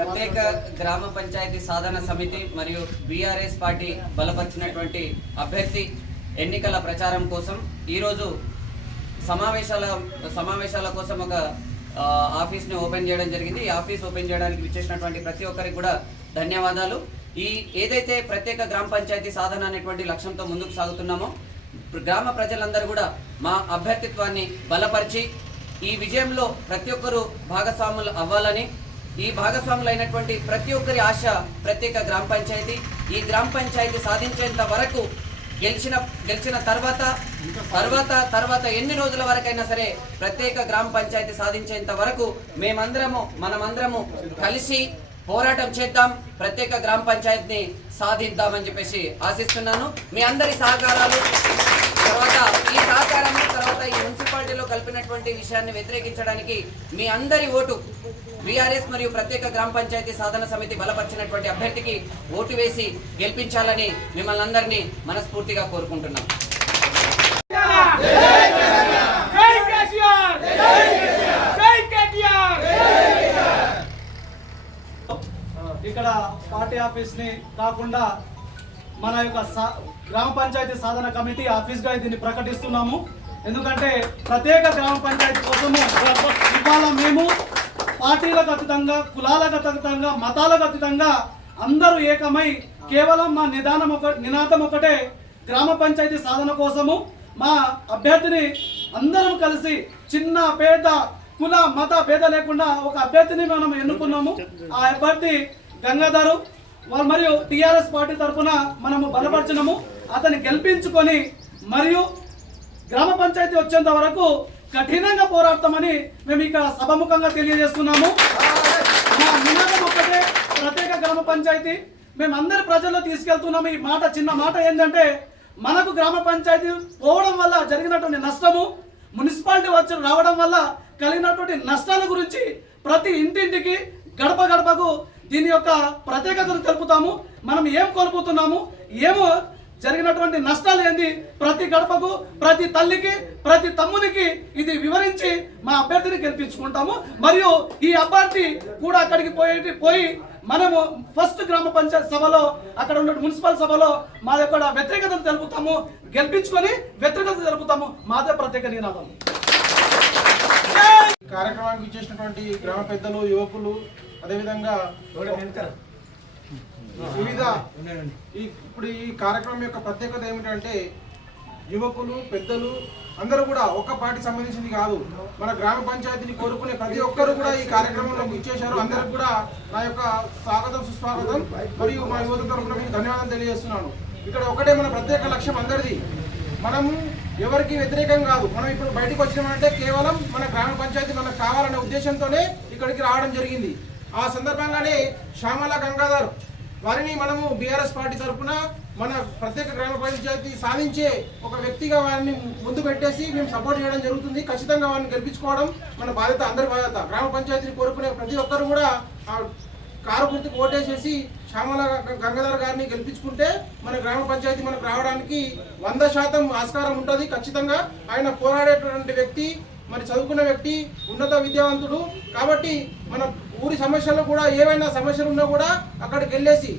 ప్రత్యేక గ్రామ పంచాయతీ సాధన సమితి మరియు బీఆర్ఎస్ పార్టీ బలపరిచినటువంటి అభ్యర్థి ఎన్నికల ప్రచారం కోసం ఈరోజు సమావేశాల కోసం ఒక ఆఫీస్ని ఓపెన్ చేయడం జరిగింది. ఈ ఆఫీస్ ఓపెన్ చేయడానికి విచ్చేసినటువంటి ప్రతి ఒక్కరికి కూడా ధన్యవాదాలు. ఈ ఏదైతే ప్రత్యేక గ్రామ పంచాయతీ సాధన అనేటువంటి లక్ష్యంతో ముందుకు సాగుతున్నామో గ్రామ ప్రజలందరూ కూడా మా అభ్యర్థిత్వాన్ని బలపరిచి ఈ విజయంలో ప్రతి ఒక్కరూ భాగస్వాములు అవ్వాలని, ఈ భాగస్వాములైనటువంటి ప్రతి ఒక్కరి ఆశ ప్రత్యేక గ్రామ పంచాయతీ. ఈ గ్రామ పంచాయతీ సాధించేంత వరకు గెలిచిన తర్వాత ఎన్ని రోజుల వరకైనా సరే ప్రత్యేక గ్రామ పంచాయతీ సాధించేంత వరకు మనమందరము కలిసి పోరాటం చేద్దాం, ప్రత్యేక గ్రామ పంచాయతీని సాధిద్దామని చెప్పేసి ఆశిస్తున్నాను. మీ అందరి సహకారాలు తర్వాత ఈ మున్సిపాలిటీలో కలిపినటువంటి విషయాన్ని వ్యతిరేకించడానికి మీ అందరి ఓటు బీఆర్ఎస్ మరియు ప్రత్యేక గ్రామ పంచాయతీ సాధన సమితి బలపరిచినటువంటి అభ్యర్థికి ఓటు వేసి గెలిపించాలని మిమ్మల్ని అందరినీ మనస్ఫూర్తిగా కోరుకుంటున్నాం. ఇక్కడ పార్టీ ఆఫీస్ ని కాకుండా మన యొక్క గ్రామ పంచాయతీ సాధన కమిటీ ఆఫీస్ గా దీన్ని ప్రకటిస్తున్నాము. ఎందుకంటే ప్రత్యేక గ్రామ పంచాయతీ కోసము ఇవాళ మేము పార్టీలకు అతీతంగా, కులాలకు అతీతంగా, మతాలకు అతీతంగా అందరూ ఏకమై కేవలం మా నినాదం ఒకటే, గ్రామ పంచాయతీ సాధన కోసము మా అభ్యర్థిని అందరం కలిసి చిన్న పేద కుల మత భేద లేకుండా ఒక అభ్యర్థిని మనం ఎన్నుకున్నాము. ఆ అభ్యర్థి గంగాధరు మరియు టిఆర్ఎస్ పార్టీ తరఫున మనము బలపరచనము. అతన్ని గెలిపించుకొని మరియు గ్రామ పంచాయతీ వచ్చేంత వరకు కఠినంగా పోరాడతామని మేము ఇక్కడ సభముఖంగా తెలియజేస్తున్నాము. మా నినాదం ఒక్కటే, ప్రత్యేక గ్రామ పంచాయతీ. మేము అందరి ప్రజల్లో తీసుకెళ్తున్నాము. ఈ మాట, చిన్న మాట ఏంటంటే, మనకు గ్రామ పంచాయతీ పోవడం వల్ల జరిగినటువంటి నష్టము, మున్సిపాలిటీ వచ్చి రావడం వల్ల కలిగినటువంటి నష్టాల గురించి ప్రతి ఇంటింటికి, గడప గడపకు దీని యొక్క ప్రత్యేకతను తెలుపుతాము. మనం ఏం కోల్పోతున్నాము, ఏమో జరిగినటువంటి నష్టాలు ఏంది, ప్రతి గడపకు, ప్రతి తల్లికి, ప్రతి తమ్మునికి ఇది వివరించి మా అభ్యర్థిని గెలిపించుకుంటాము. మరియు ఈ అభ్యర్థి కూడా అక్కడికి పోయి మనము ఫస్ట్ గ్రామ పంచాయతీ సభలో, అక్కడ ఉన్న మున్సిపల్ సభలో మా యొక్క వ్యతిరేకతను తెలుపుతాము, గెలిపించుకొని వ్యతిరేకత తెలుపుతాము. మాదే ప్రత్యేక నినాదం. కార్యక్రమానికి ఇచ్చేసినటువంటి గ్రామ పెద్దలు, యువకులు, అదేవిధంగా వివిధ ఇప్పుడు ఈ కార్యక్రమం యొక్క ప్రత్యేకత ఏమిటంటే, యువకులు, పెద్దలు అందరూ కూడా ఒక్క పార్టీ సంబంధించింది కాదు, మన గ్రామ పంచాయతీని కోరుకునే ప్రతి ఒక్కరు కూడా ఈ కార్యక్రమంలో ఇచ్చేశారు. అందరికి కూడా నా యొక్క స్వాగతం, సుస్వాగతం మరియు మా యువత తరఫున మీకు ధన్యవాదాలు తెలియజేస్తున్నాను. ఇక్కడ ఒకటే మన ప్రత్యేక లక్ష్యం అందరిది, మనము ఎవరికి వ్యతిరేకం కాదు. మనం ఇప్పుడు బయటకు వచ్చినామంటే కేవలం మన గ్రామ పంచాయతీ మనకు కావాలనే ఉద్దేశంతోనే ఇక్కడికి రావడం జరిగింది. ఆ సందర్భంగానే శ్యామల గంగాధర్ వారిని మనము బీఆర్ఎస్ పార్టీ తరఫున మన ప్రత్యేక గ్రామ పంచాయతీ సాధించే ఒక వ్యక్తిగా వారిని ముందు పెట్టేసి మేము సపోర్ట్ చేయడం జరుగుతుంది. ఖచ్చితంగా వారిని గెలిపించుకోవడం మన బాధ్యత, అందరి బాధ్యత. గ్రామ పంచాయతీని కోరుకునే ప్రతి ఒక్కరు కూడా కారు గుర్తుకు ఓటేసేసి శ్యామల గంగాధర్ గారిని గెలిపించుకుంటే మన గ్రామ పంచాయతీ మనకు రావడానికి 100% ఆస్కారం ఉంటుంది. ఖచ్చితంగా ఆయన పోరాడేటువంటి వ్యక్తి, మరి చదువుకున్న వ్యక్తి, ఉన్నత విద్యావంతుడు. కాబట్టి మన ఊరి సమస్యలు కూడా, ఏవైనా సమస్యలు ఉన్నా కూడా అక్కడికి వెళ్ళేసి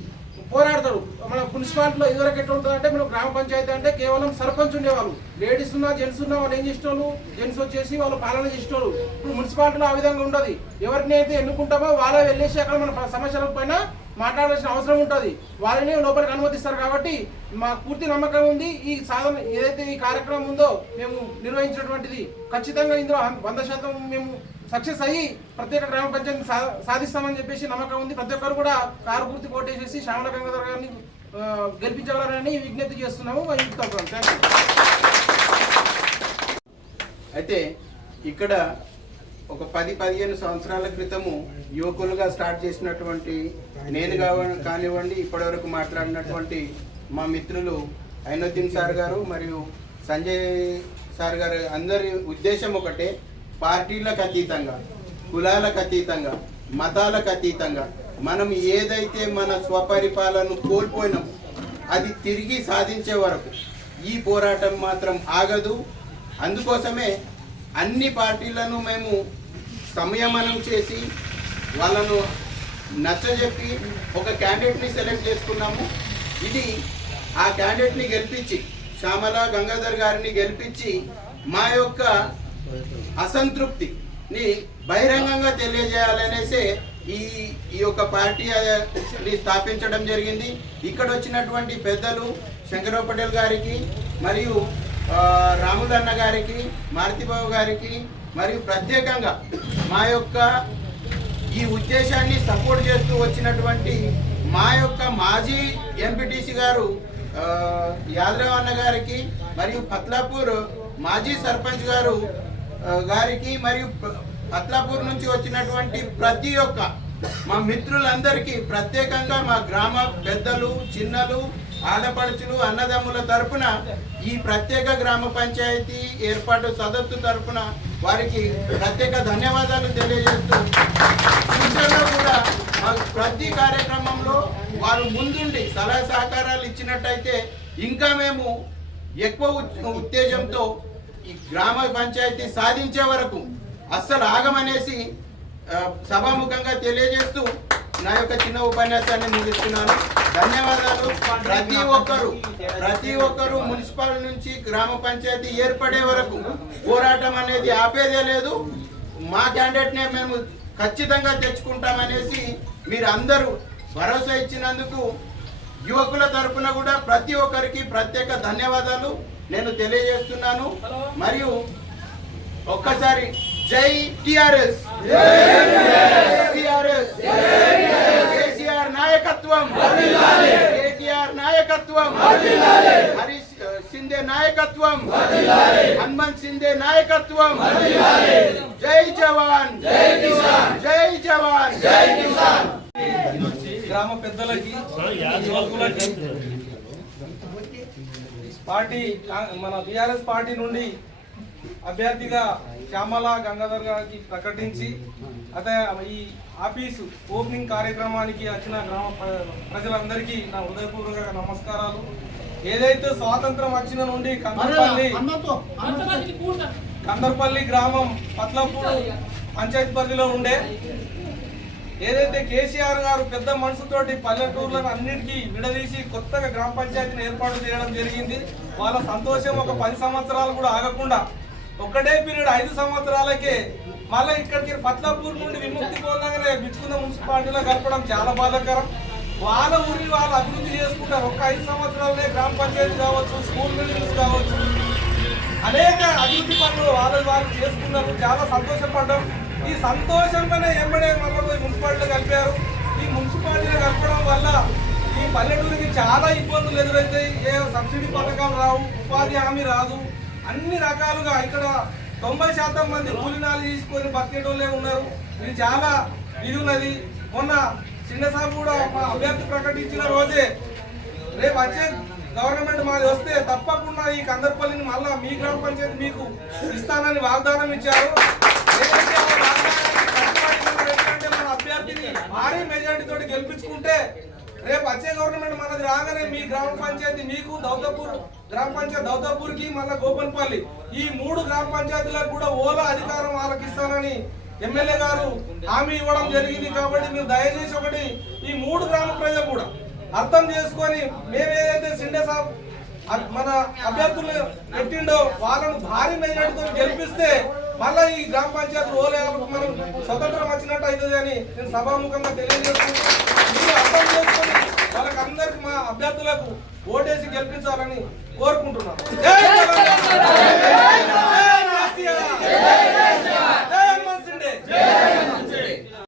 పోరాడతాడు. మన మున్సిపాలిటీలో ఇదివరకు ఎట్లా ఉంటుందంటే, మన గ్రామ పంచాయతీ అంటే కేవలం సర్పంచ్ ఉండేవాళ్ళు, లేడీస్ ఉన్నా జెంట్స్ ఉన్నా వాళ్ళు ఏం చేసేవాళ్ళు, జెంట్స్ వచ్చేసి వాళ్ళు పాలన చేసేవాళ్ళు. ఇప్పుడు మున్సిపాలిటీలో ఆ విధంగా ఉండదు. ఎవరిని అయితే ఎన్నుకుంటామో వాళ్ళే వెళ్ళేసి అక్కడ మన సమస్యల పైన మాట్లాడాల్సిన అవసరం ఉంటుంది. వాళ్ళని లోపలికి అనుమతిస్తారు. కాబట్టి మాకు పూర్తి నమ్మకం ఉంది, ఈ సాధన ఏదైతే ఈ కార్యక్రమం ఉందో మేము నిర్వహించినటువంటిది ఖచ్చితంగా ఇందులో 100% మేము సక్సెస్ అయ్యి ప్రత్యేక గ్రామ పంచాయతీ సాధిస్తామని చెప్పేసి నమ్మకం ఉంది. ప్రతి ఒక్కరు కూడా కారు పూర్తి కోటేసేసి శ్యామల గంగాధర్ గారిని గెలిపించగలరని విజ్ఞప్తి చేస్తున్నాము. అయితే ఇక్కడ ఒక 10-15 సంవత్సరాల క్రితము యువకులుగా స్టార్ట్ చేసినటువంటి నేను కానివ్వండి, ఇప్పటివరకు మాట్లాడినటువంటి మా మిత్రులు ఐనుద్దీన్ సార్ గారు మరియు సంజయ్ సార్ గారు అందరి ఉద్దేశం ఒకటే, పార్టీలకు అతీతంగా, కులాలకు అతీతంగా, మతాలకు అతీతంగా మనం ఏదైతే మన స్వపరిపాలన కోల్పోయినాం అది తిరిగి సాధించే వరకు ఈ పోరాటం మాత్రం ఆగదు. అందుకోసమే అన్ని పార్టీలను మేము సంయమనం చేసి వాళ్ళను నచ్చజెప్పి ఒక క్యాండిడేట్ని సెలెక్ట్ చేసుకున్నాము. ఇది ఆ క్యాండిడేట్ని గెలిపించి, శ్యామల గంగాధర్ గారిని గెలిపించి మా యొక్క అసంతృప్తిని బహిరంగంగా తెలియజేయాలనేసే ఈ యొక్క పార్టీని స్థాపించడం జరిగింది. ఇక్కడ వచ్చినటువంటి పెద్దలు శంకరరావు పటేల్ గారికి మరియు రాములన్న గారికి, మారుతిబాబు గారికి మరియు ప్రత్యేకంగా మా యొక్క ఈ ఉద్దేశాన్ని సపోర్ట్ చేస్తూ వచ్చినటువంటి మా యొక్క మాజీ ఎంపీటీసీ గారు యాదరావు అన్న గారికి మరియు పత్లాపూర్ మాజీ సర్పంచ్ గారు గారికి మరియు పత్లాపూర్ నుంచి వచ్చినటువంటి ప్రతి ఒక్క మా మిత్రులందరికీ ప్రత్యేకంగా మా గ్రామ పెద్దలు, చిన్నలు, ఆడపడుచులు, అన్నదమ్ముల తరపున ఈ ప్రత్యేక గ్రామ పంచాయతీ ఏర్పాటు సదస్సు తరపున వారికి ప్రత్యేక ధన్యవాదాలు తెలియజేస్తూ, ఫ్యూచర్లో కూడా ప్రతి కార్యక్రమంలో వారు ముందుండి సలహా సహకారాలు ఇచ్చినట్టయితే ఇంకా మేము ఎక్కువ ఉత్తేజంతో ఈ గ్రామ పంచాయతీ సాధించే వరకు అస్సలు ఆగమనేసి సభాముఖంగా తెలియజేస్తూ నా యొక్క చిన్న ఉపన్యాసాన్ని ముగిస్తున్నాను. ధన్యవాదాలు. ప్రతి ఒక్కరు మున్సిపల్ నుంచి గ్రామ పంచాయతీ ఏర్పడే వరకు పోరాటం అనేది ఆపేదే లేదు. మా క్యాండిడేట్నే మేము ఖచ్చితంగా తెచ్చుకుంటామనేసి మీరు అందరూ భరోసా ఇచ్చినందుకు యువకుల తరపున కూడా ప్రతి ఒక్కరికి ప్రత్యేక ధన్యవాదాలు నేను తెలియజేస్తున్నాను. మరియు ఒక్కసారి జై టిఆర్ఎస్, కేసీఆర్ నాయకత్వం, కేటీఆర్ నాయకత్వం, హరీష్ సింధే నాయకత్వం, హనుమంత్ సింధే నాయకత్వం. జై జవాన్, జై జవాన్, జై కిసాన్. గ్రామ పెద్దలకి, యువకులకి, పార్టీ మన బీఆర్ఎస్ పార్టీ నుండి అభ్యర్థిగా శ్యామల గంగాధర్ గారికి ప్రకటించి అదే ఈ ఆఫీసు ఓపెనింగ్ కార్యక్రమానికి వచ్చిన గ్రామ ప్రజలందరికీ నా హృదయపూర్వక నమస్కారాలు. ఏదైతే స్వాతంత్రం వచ్చిన నుండి కందర్పల్లి గ్రామం పత్లాపూర్ పంచాయతీ పరిధిలో ఉండే, ఏదైతే కేసీఆర్ గారు పెద్ద మనసుతోటి పల్లెటూర్లను అన్నిటికీ విడదీసి కొత్తగా గ్రామ పంచాయతీని ఏర్పాటు చేయడం జరిగింది. వాళ్ళ సంతోషం ఒక 10 సంవత్సరాలు కూడా ఆగకుండా ఒక్కటే పీరియడ్ 5 సంవత్సరాలకే మళ్ళీ ఇక్కడికి పత్లాపూర్ నుండి విముక్తి పొందగానే బిచ్చుకున్న మున్సిపాలిటీలో గడపడం చాలా బాధాకరం. వాళ్ళ ఊరిని వాళ్ళు అభివృద్ధి చేసుకుంటారు. ఒక 5 సంవత్సరాలనే గ్రామ పంచాయతీ కావచ్చు, స్కూల్ బిల్డింగ్స్ కావచ్చు, అనేక అభివృద్ధి పనులు వాళ్ళు చేసుకున్నారు. చాలా సంతోషపడ్డాం. ఈ సంతోషంగానే ఎమ్మడే మళ్ళీ మున్సిపాలిటీలో కలిపారు. ఈ మున్సిపాలిటీలో కలపడం వల్ల ఈ పల్లెటూరికి చాలా ఇబ్బందులు ఎదురవుతాయి. ఏ సబ్సిడీ పథకాలు రావు, ఉపాధి హామీ రాదు. అన్ని రకాలుగా ఇక్కడ 90% మంది కూలీనాలు తీసుకొని బతికేటోళ్ళే ఉన్నారు. ఇది చాలా ఇది ఉన్నది. మొన్న చిన్నసాబు కూడా మా అభ్యర్థి ప్రకటించిన రోజే రేపు వచ్చే గవర్నమెంట్ మాది వస్తే తప్పకుండా ఈ కందర్పల్లిని మళ్ళా మీ గ్రామ పంచాయతీ మీకు ఇస్తానని వాగ్దానం ఇచ్చారు. మన అభ్యర్థిని భారీ మెజార్టీతో గెలిపించుకుంటే రేపు వచ్చే గవర్నమెంట్ మనది రాగానే మీ గ్రామ పంచాయతీ మీకు దౌదాపూర్ గ్రామ పంచాయతీ దౌదాపూర్కి మళ్ళీ గోపన్పల్లి ఈ 3 గ్రామ పంచాయతీలకు కూడా ఓలా అధికారం వాళ్ళకి ఇస్తానని ఎమ్మెల్యే గారు హామీ ఇవ్వడం జరిగింది. కాబట్టి మీరు దయచేసి ఒకటి ఈ 3 గ్రామ ప్రజలు కూడా అర్థం చేసుకొని మేమేదైతే సిండే సాబ్ మన అభ్యర్థులు పెట్టిండో వాళ్ళను భారీ మెజార్టీతో గెలిపిస్తే మళ్ళీ ఈ గ్రామ పంచాయతీ ఓలేలకు మనం స్వతంత్రం వచ్చినట్టు అవుతుంది అని నేను సభాముఖంగా తెలియజేస్తున్నాను. మీరు అర్థం చేసుకొని వాళ్ళకందరికి మా అభ్యర్థులకు ఓటేసి గెలిపించాలని కోరుకుంటున్నాను.